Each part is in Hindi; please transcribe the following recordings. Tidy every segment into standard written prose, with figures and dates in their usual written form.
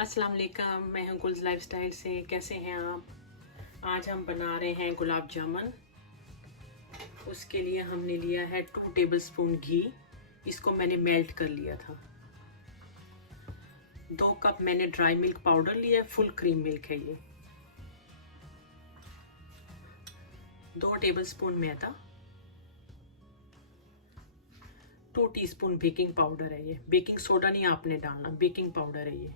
अस्सलाम वालेकुम, मैं हूँ गुल्स लाइफस्टाइल से। कैसे हैं आप? आज हम बना रहे हैं गुलाब जामुन। उसके लिए हमने लिया है 2 टेबलस्पून घी। इसको मैंने मेल्ट कर लिया था। 2 कप मैंने ड्राई मिल्क पाउडर लिया, फुल क्रीम मिल्क है ये। 2 टेबलस्पून मैदा, 2 टीस्पून बेकिंग पाउडर है ये। बेकिंग सोडा नहीं आपने डालना, बेकिंग पाउडर है ये।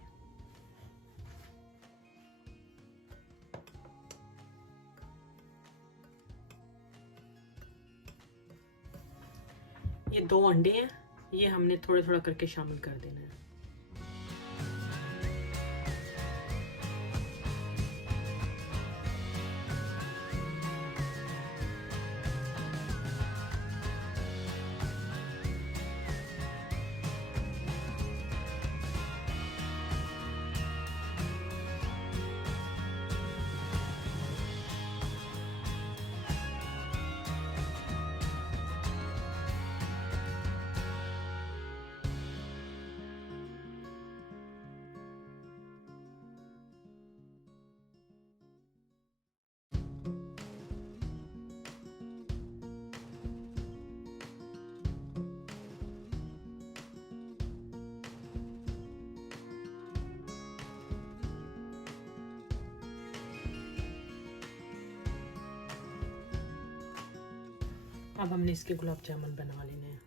ये 2 अंडे हैं, ये हमने थोड़ा थोड़ा करके शामिल कर देना है। अब हमने इसके गुलाब जामुन बना लेने हैं।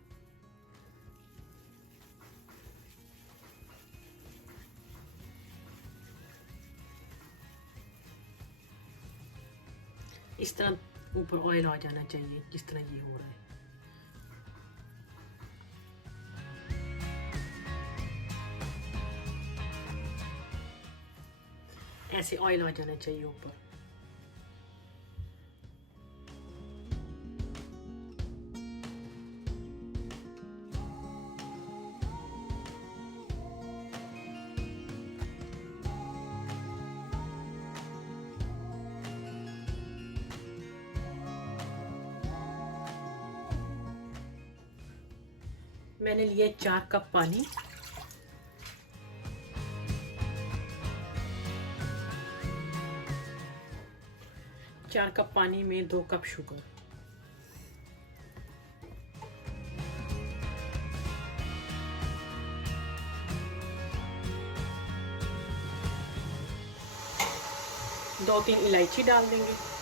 इस तरह ऊपर ऑयल आ जाना चाहिए, जिस तरह ये हो रहा है। ऐसे ऑयल आ जाना चाहिए ऊपर। मैंने लिया 4 कप पानी। चार कप पानी में 2 कप शुगर। दो तीन इलायची डाल देंगे।